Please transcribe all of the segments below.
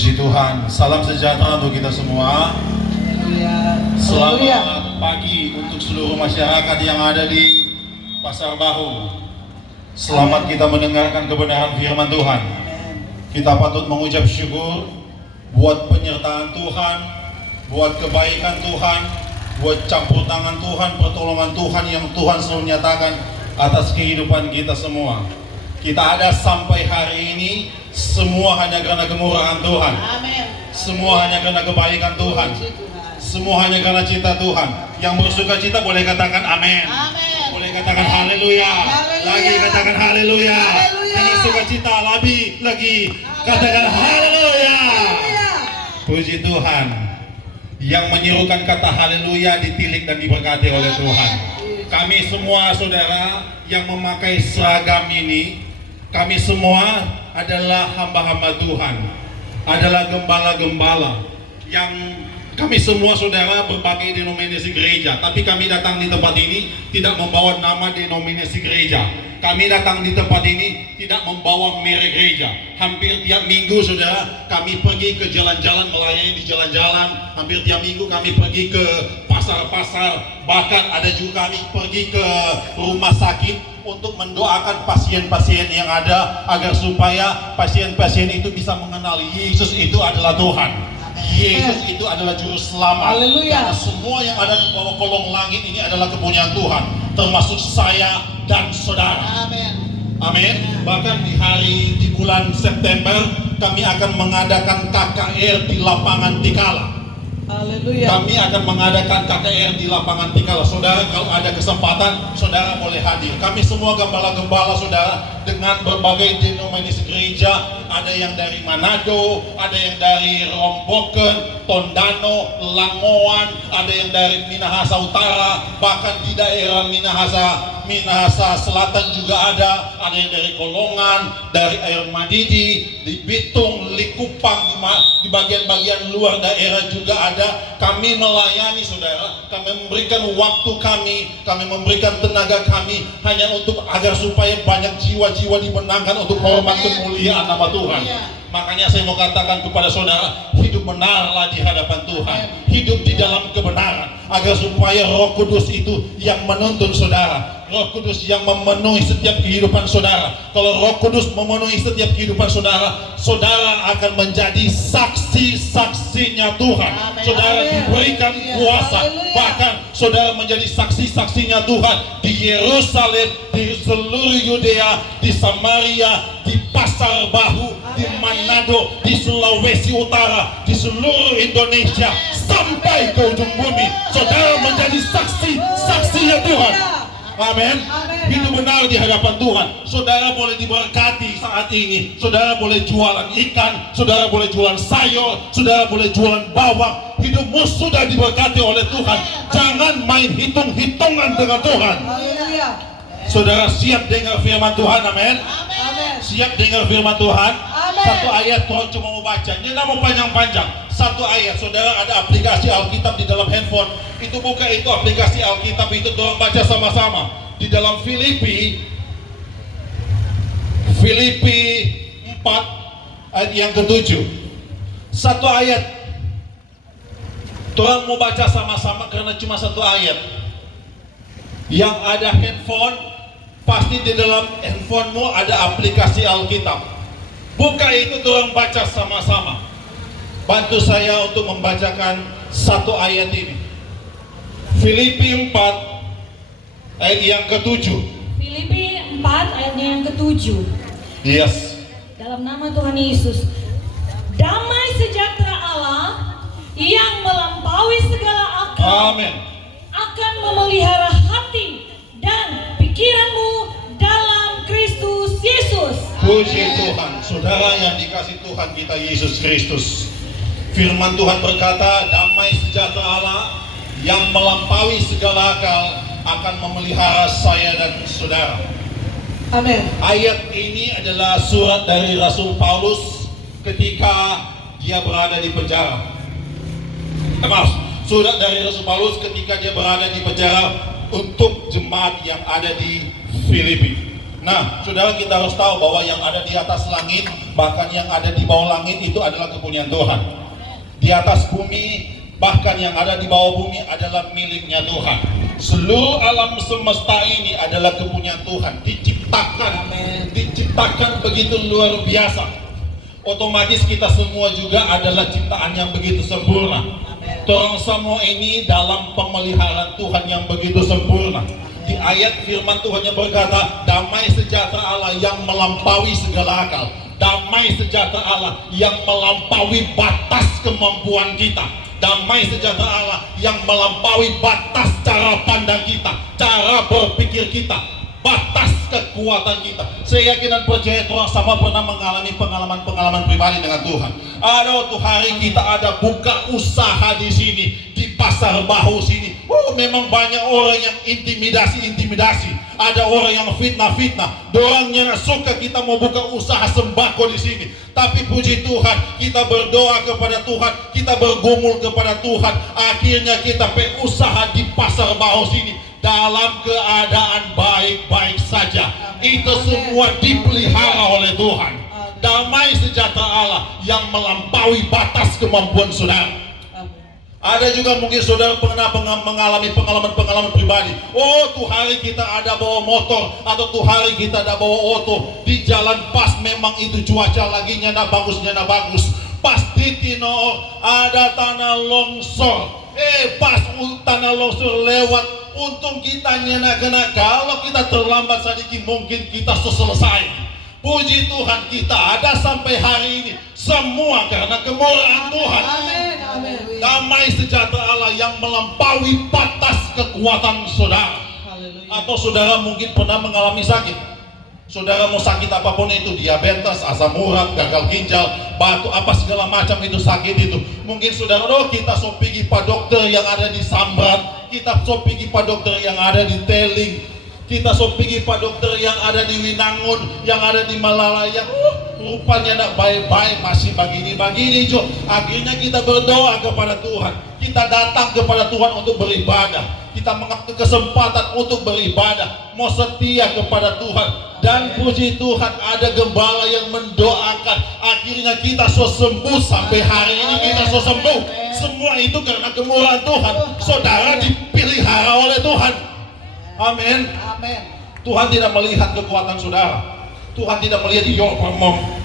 Puji Tuhan, salam sejahtera untuk kita semua. Selamat pagi untuk seluruh masyarakat yang ada di Pasar Baru. Selamat kita mendengarkan kebenaran firman Tuhan. Kita patut mengucap syukur buat penyertaan Tuhan, buat kebaikan Tuhan, buat campur tangan Tuhan, pertolongan Tuhan yang Tuhan selalu nyatakan atas kehidupan kita semua. Kita ada sampai hari ini semua hanya karena kemurahan Tuhan. Amin. Semua hanya karena kebaikan Tuhan. Semua hanya karena cinta Tuhan. Yang bersuka cita boleh katakan amin. Amin. Boleh katakan haleluya. Lagi katakan haleluya. Dengan sukacita lagi katakan haleluya. Puji Tuhan. Yang menyerukan kata haleluya ditilik dan diberkati oleh Tuhan. Kami semua saudara yang memakai seragam ini, kami semua adalah hamba-hamba Tuhan, adalah gembala-gembala yang kami semua saudara berbagai denominasi gereja, tapi kami datang di tempat ini tidak membawa nama denominasi gereja. Kami datang di tempat ini tidak membawa merek gereja. Hampir tiap minggu saudara kami pergi ke jalan-jalan, melayani di jalan-jalan. Hampir tiap minggu kami pergi ke pasar-pasar. Bahkan ada juga kami pergi ke rumah sakit untuk mendoakan pasien-pasien yang ada agar supaya pasien-pasien itu bisa mengenal Yesus itu adalah Tuhan. Yesus itu adalah juru selamat. Haleluya. Karena semua yang ada di bawah kolong langit ini adalah kepunyaan Tuhan, termasuk saya dan saudara. Amin. Amin. Bahkan di bulan September kami akan mengadakan KKR di lapangan Tikala. Haleluya. Kami akan mengadakan KKR di lapangan Tikala. Saudara, kalau ada kesempatan, saudara boleh hadir. Kami semua gembala-gembala saudara dengan berbagai denominasi gereja. Ada yang dari Manado, ada yang dari Romboken, Tondano, Langoan, ada yang dari Minahasa Utara, bahkan di daerah Minahasa Selatan juga ada yang dari Kolongan, dari Air Madidi, di Bitung, Likupang, di bagian-bagian luar daerah juga ada. Kami melayani saudara, kami memberikan waktu kami memberikan tenaga kami hanya untuk agar supaya banyak jiwa-jiwa dimenangkan untuk hormat kemuliaan nama Tuhan. Makanya saya mau katakan kepada saudara, hidup benarlah di hadapan Tuhan, hidup di dalam kebenaran, agar supaya Roh Kudus itu yang menuntun saudara, Roh Kudus yang memenuhi setiap kehidupan saudara. Kalau Roh Kudus memenuhi setiap kehidupan saudara, saudara akan menjadi saksi-saksinya Tuhan. Saudara diberikan kuasa, bahkan saudara menjadi saksi-saksinya Tuhan di Yerusalem, di seluruh Yudea, di Samaria, di Pasar Baru, di Manado, di Sulawesi Utara, di seluruh Indonesia, sampai ke ujung bumi. Saudara menjadi saksi-saksinya Tuhan. Amin. Hidup benar di hadapan Tuhan. Saudara boleh diberkati saat ini. Saudara boleh jualan ikan, saudara boleh jualan sayur, saudara boleh jualan bawang. Hidupmu sudah diberkati oleh Tuhan. Jangan main hitung-hitungan dengan Tuhan. Saudara siap dengar firman Tuhan, amin. Siap dengar firman Tuhan. Satu ayat Tuhan cuma mau baca. Ini nama panjang-panjang. Satu ayat, saudara ada aplikasi Alkitab di dalam handphone. Itu buka itu aplikasi Alkitab itu, tolong baca sama-sama. Di dalam Filipi 4 ayat yang ke-7. Satu ayat. Tuhan mau baca sama-sama karena cuma satu ayat. Yang ada handphone, pasti di dalam handphonemu ada aplikasi Alkitab. Buka itu, Tuhan baca sama-sama. Bantu saya untuk membacakan satu ayat ini. Filipi 4 ayat yang ke-7. Filipi 4 ayatnya yang ke-7. Yes. Dalam nama Tuhan Yesus. Damai sejahtera Allah yang melampaui segala akal Amin. akan memelihara hati dan pikiranmu dalam Kristus Yesus. Puji Tuhan. Saudara yang dikasih Tuhan kita Yesus Kristus, firman Tuhan berkata, damai sejahtera Allah yang melampaui segala akal akan memelihara saya dan saudara. Amin. Ayat ini adalah surat dari Rasul Paulus ketika dia berada di penjara. Surat dari Rasul Paulus ketika dia berada di penjara untuk jemaat yang ada di Filipi. Nah, saudara, kita harus tahu bahwa yang ada di atas langit, bahkan yang ada di bawah langit itu adalah kepunyaan Tuhan. Di atas bumi, bahkan yang ada di bawah bumi adalah miliknya Tuhan. Seluruh alam semesta ini adalah kepunyaan Tuhan. Diciptakan begitu luar biasa. Otomatis kita semua juga adalah ciptaan yang begitu sempurna. Orang semua ini dalam pemeliharaan Tuhan yang begitu sempurna. Di ayat firman Tuhan yang berkata, damai sejahtera Allah yang melampaui segala akal, damai sejahtera Allah yang melampaui batas kemampuan kita, damai sejahtera Allah yang melampaui batas cara pandang kita, cara berpikir kita, batas kekuatan kita. Saya yakin dan percaya orang sama pernah mengalami pengalaman pribadi dengan Tuhan. Ada waktu hari kita ada buka usaha di sini, di pasar bahu sini. Memang banyak orang yang intimidasi. Ada orang yang fitnah. Dorangnya suka kita mau buka usaha sembako di sini. Tapi puji Tuhan, kita berdoa kepada Tuhan, kita bergumul kepada Tuhan. Akhirnya kita usaha di pasar bahu sini dalam keadaan baik-baik saja. Itu semua dipelihara oleh Tuhan. Damai sejahtera Allah yang melampaui batas kemampuan saudara. Ada juga mungkin saudara pernah mengalami pengalaman pribadi. Tuh hari kita ada bawa motor, atau tuh hari kita ada bawa auto di jalan, pas memang itu cuaca lagi nyana bagus. Pas di Tino ada tanah longsor. Pas tanah longsor lewat, untung kita nyana kena. Kalau kita terlambat sedikit mungkin kita selesai. Puji Tuhan, kita ada sampai hari ini semua karena kemurahan Tuhan. Amin. Damai sejahtera Allah yang melampaui batas kekuatan saudara. Haleluya. Atau saudara mungkin pernah mengalami sakit. Saudara mau sakit apapun itu, diabetes, asam urat, gagal ginjal, batu, apa segala macam itu sakit itu. Mungkin saudara, kita so pergi pak dokter yang ada di Sambrat, kita so pergi pak dokter yang ada di Teling, kita so pergi pak dokter yang ada di Winangun, yang ada di Malalaya. Rupanya tidak baik-baik, masih begini jo. Akhirnya kita berdoa kepada Tuhan, kita datang kepada Tuhan untuk beribadah, kita mengambil kesempatan untuk beribadah, mau setia kepada Tuhan. Dan puji Tuhan, ada gembala yang mendoakan. Akhirnya kita so sembuh, sampai hari ini kita so sembuh. Semua itu karena kemurahan Tuhan. Saudara dipelihara oleh Tuhan. Amin. Tuhan tidak melihat kekuatan saudara, Tuhan tidak melihat your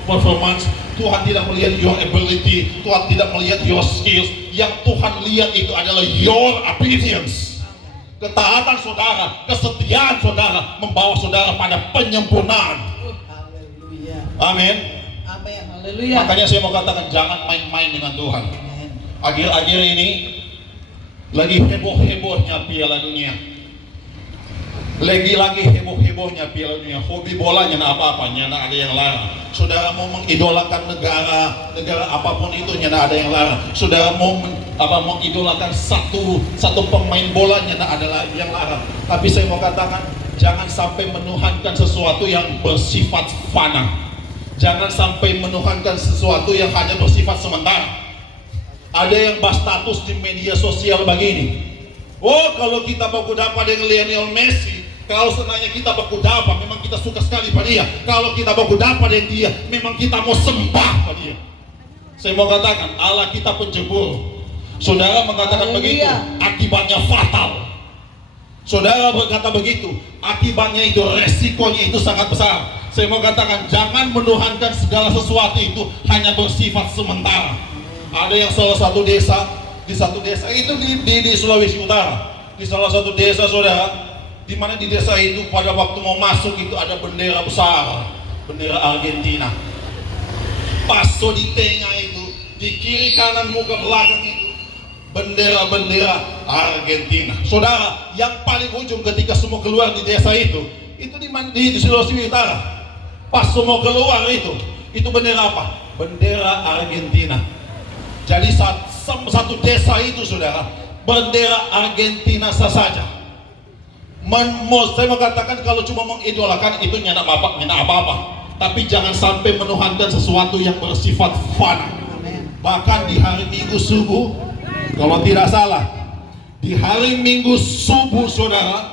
performance, Tuhan tidak melihat your ability, Tuhan tidak melihat your skills. Yang Tuhan lihat itu adalah your obedience. Ketaatan saudara, kesetiaan saudara membawa saudara pada penyempurnaan. Amin. Haleluya. Makanya saya mau katakan, jangan main-main dengan Tuhan. Akhir-akhir ini lagi heboh-hebohnya Piala Dunia. Lagi heboh-hebohnya Piala Dunia. Hobi bolanya apa-apa, nyana ada yang larang. Saudara mau mengidolakan negara apapun itu, nyana ada yang larang. Saudara mau mengidolakan satu pemain bola, nyana ada yang larang. Tapi saya mau katakan, jangan sampai menuhankan sesuatu yang bersifat fana. Jangan sampai menuhankan sesuatu yang hanya bersifat sementara. Ada yang berstatus di media sosial begini. Kalau kita baku dapat dengan Lionel Messi, kalau senangnya kita baku dapat, memang kita suka sekali pada dia. Kalau kita baku dapat dengan dia, memang kita mau sembah pada dia. Saya mau katakan, Allah kita pencemburu. Saudara mengatakan begitu, akibatnya fatal. Saudara berkata begitu, akibatnya itu, resikonya itu sangat besar. Saya mau katakan, jangan menuhankan segala sesuatu itu hanya bersifat sementara. Ada yang salah satu desa, di satu desa itu di Sulawesi Utara, di salah satu desa saudara, di mana di desa itu pada waktu mau masuk itu ada bendera besar, bendera Argentina. Pas di tengah itu, di kiri kanan muka belakang itu bendera Argentina. Saudara, yang paling ujung ketika semua keluar di desa itu di Sulawesi Utara. Pas semua keluar itu bendera apa? Bendera Argentina. Jadi satu desa itu saudara, bendera Argentina saja. Saya mau katakan, kalau cuma mengidolakan itu nyana apa-apa, tapi jangan sampai menuhankan sesuatu yang bersifat fana. Bahkan di hari Minggu subuh, kalau tidak salah, di hari Minggu subuh saudara,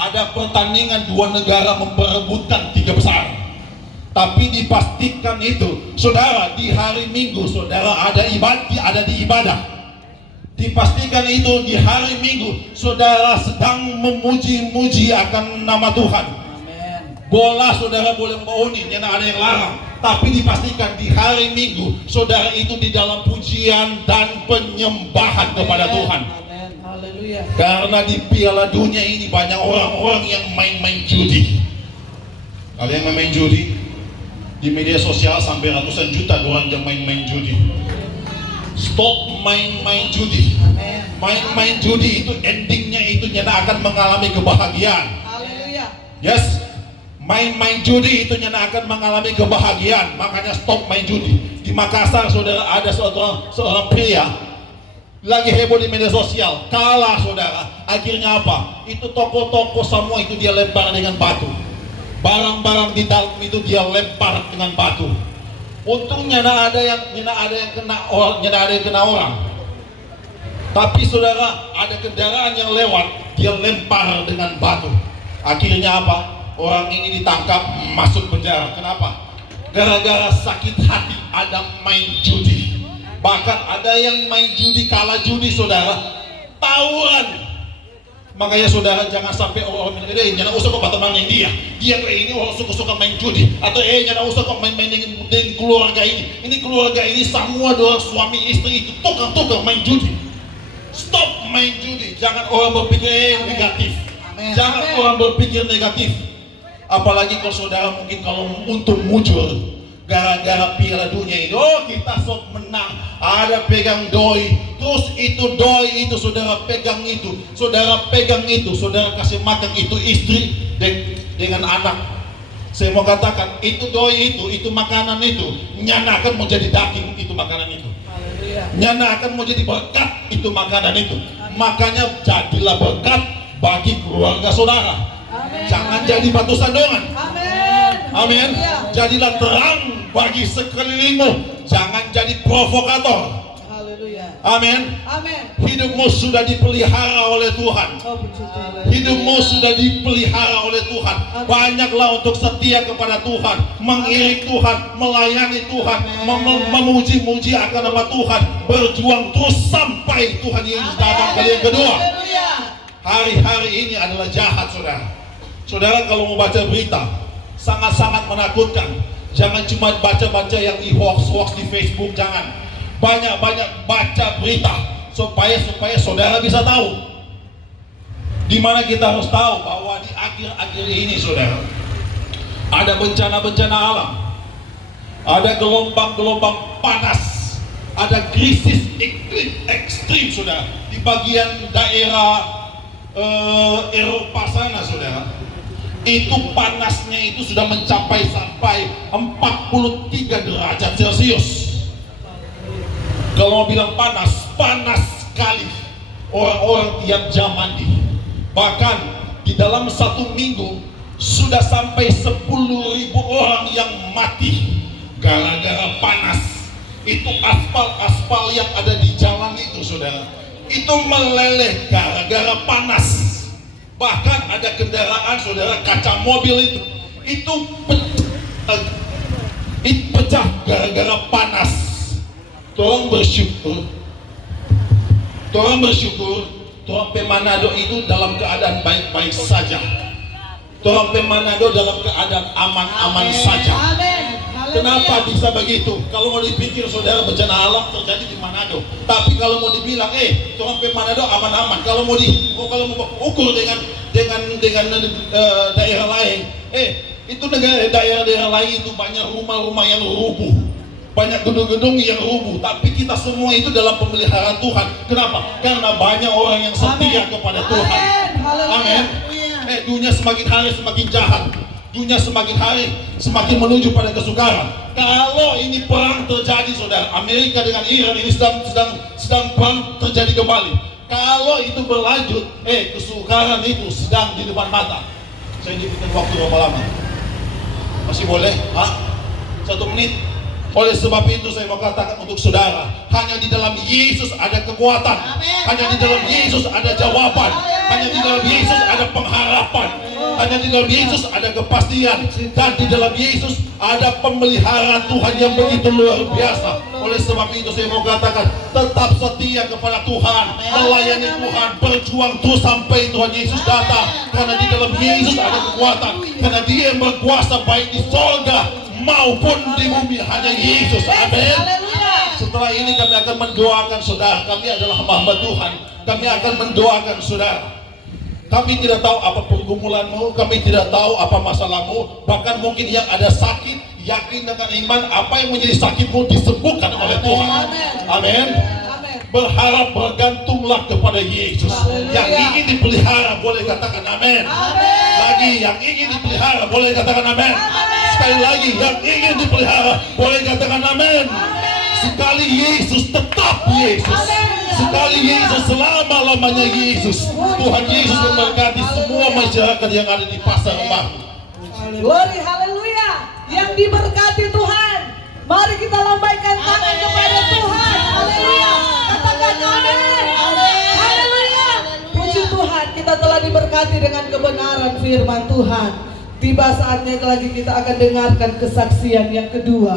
ada pertandingan dua negara memperebutkan 3 besar. Tapi dipastikan itu, saudara, di hari Minggu saudara ada di ibadah. Dipastikan itu di hari Minggu saudara sedang memuji-muji akan nama Tuhan. Amin. Bola saudara boleh membauni, karena ada yang larang. Tapi dipastikan di hari Minggu saudara itu di dalam pujian dan penyembahan kepada Tuhan. Amin. Haleluya. Karena di Piala Dunia ini banyak orang-orang yang main-main judi. Kalian main judi? Di media sosial sampai ratusan juta orang yang main-main judi. Stop main-main judi. Amin. Main-main judi itu endingnya itu nyana akan mengalami kebahagiaan. Haleluya. Yes, main-main judi itu nyana akan mengalami kebahagiaan. Makanya stop main judi. Di Makassar saudara ada seorang pria lagi heboh di media sosial, kalah saudara. Akhirnya apa? Itu toko-toko semua itu dia lempar dengan batu. Barang-barang di dalam itu dia lempar dengan batu. Untungnya ada yang kena orang. Tapi saudara, ada kendaraan yang lewat, dia lempar dengan batu. Akhirnya apa? Orang ini ditangkap, masuk penjara. Kenapa? Gara-gara sakit hati ada main judi. Bahkan ada yang main judi, kalah judi saudara, tawuran. Makanya saudara jangan sampai orang bilang, jangan usah kok teman yang dia kayak ini orang suka main judi, atau jangan usah kok main dengan keluarga ini. Ini keluarga ini semua dua suami istri itu tukang main judi. Stop main judi. Jangan orang berpikir negatif. Amin. Jangan Amin. orang berpikir negatif. Apalagi kalau saudara mungkin kalau untung muncul gara-gara Piala Dunia ini, kita sok menang, ada pegang doi, terus itu doi itu saudara pegang itu, saudara kasih makan itu istri dengan anak. Saya mau katakan itu doi itu makanan itu nyana akan mau jadi daging itu makanan itu. Haleluya. Nyana akan mau jadi berkat itu makanan itu. Makanya jadilah berkat bagi keluarga saudara. Amin. Jangan jadi batu sandungan. Amin. Amin. Haleluya. Jadilah terang bagi sekelilingmu. Jangan jadi provokator. Haleluya. Amin. Amin. Hidupmu sudah dipelihara oleh Tuhan. Oh, puji Tuhan. Hidupmu sudah dipelihara oleh Tuhan. Banyaklah untuk setia kepada Tuhan, mengiring Tuhan, melayani Tuhan, memuji-muji akan nama Tuhan, berjuang terus sampai Tuhan Yesus datang kali yang kedua. Haleluya. Hari-hari ini adalah jahat, saudara. Saudara kalau mau baca berita, sangat-sangat menakutkan. Jangan cuma baca-baca yang di hoax di Facebook, jangan. Banyak-banyak baca berita supaya saudara bisa tahu. Di mana kita harus tahu bahwa di akhir-akhir ini, saudara, ada bencana-bencana alam, ada gelombang-gelombang panas, ada krisis iklim ekstrim, saudara. Di bagian daerah Eropa sana, saudara, itu panasnya itu sudah mencapai sampai 43 derajat Celcius. Kalau mau bilang panas, panas sekali. Orang-orang tiap jam mandi. Bahkan di dalam 1 minggu sudah sampai 10.000 orang yang mati gara-gara panas. Itu aspal yang ada di jalan itu, saudara, itu meleleh gara-gara panas. Bahkan ada kendaraan, saudara, kaca mobil itu pecah gara-gara panas. Tolong bersyukur, Torang Manado itu dalam keadaan baik-baik saja. Torang Manado dalam keadaan aman-aman saja. Amin. Kenapa bisa begitu? Kalau mau dipikir, saudara, bencana alam terjadi di Manado. Tapi kalau mau dibilang, Torang Manado aman-aman. Kalau mau ukur dengan daerah lain, itu daerah-daerah lain itu banyak rumah-rumah yang rubuh, banyak gedung-gedung yang rubuh. Tapi kita semua itu dalam pemeliharaan Tuhan. Kenapa? Karena banyak orang yang setia kepada Tuhan. Amin. Dunia semakin hari semakin jahat. Dunia semakin hari semakin menuju pada kesukaran. Kalau ini perang terjadi, saudara, Amerika dengan Iran ini sedang perang terjadi kembali. Kalau itu berlanjut, kesukaran itu sedang di depan mata. Saya diberikan waktu berapa lama? Masih boleh? 1 menit? Oleh sebab itu saya mau katakan untuk saudara, hanya di dalam Yesus ada kekuatan, hanya di dalam Yesus ada jawaban, hanya di dalam Yesus ada pengharapan, hanya di dalam Yesus ada kepastian, dan di dalam Yesus ada pemeliharaan Tuhan yang begitu luar biasa. Oleh sebab itu saya mau katakan, tetap setia kepada Tuhan, melayani Tuhan, berjuang terus sampai Tuhan Yesus datang, karena di dalam Yesus ada kekuatan, karena Dia yang berkuasa baik di sorga maupun di bumi, hanya Yesus. Amin. Setelah ini kami akan mendoakan saudara. Kami adalah hamba Tuhan. Kami akan mendoakan saudara. Kami tidak tahu apa pergumulanmu, kami tidak tahu apa masalahmu, bahkan mungkin yang ada sakit, yakin dengan iman apa yang menjadi sakitmu disembuhkan oleh Tuhan. Amin. Berharap, bergantunglah kepada Yesus. Yang ingin dipelihara boleh katakan amin. Lagi yang ingin dipelihara boleh katakan amin. Sekali lagi yang ingin dipelihara boleh katakan amin. Sekali Yesus tetap Yesus. Sekali Yesus selama-lamanya Yesus. Tuhan Yesus memberkati semua masyarakat yang ada di Pasar Baru. Glory, haleluya. Yang diberkati Tuhan. Mari kita lambaikan tangan kepada Tuhan. Haleluya. Katakan amin. Haleluya. Puji Tuhan, kita telah diberkati dengan kebenaran firman Tuhan. Tiba saatnya lagi kita akan dengarkan kesaksian yang kedua.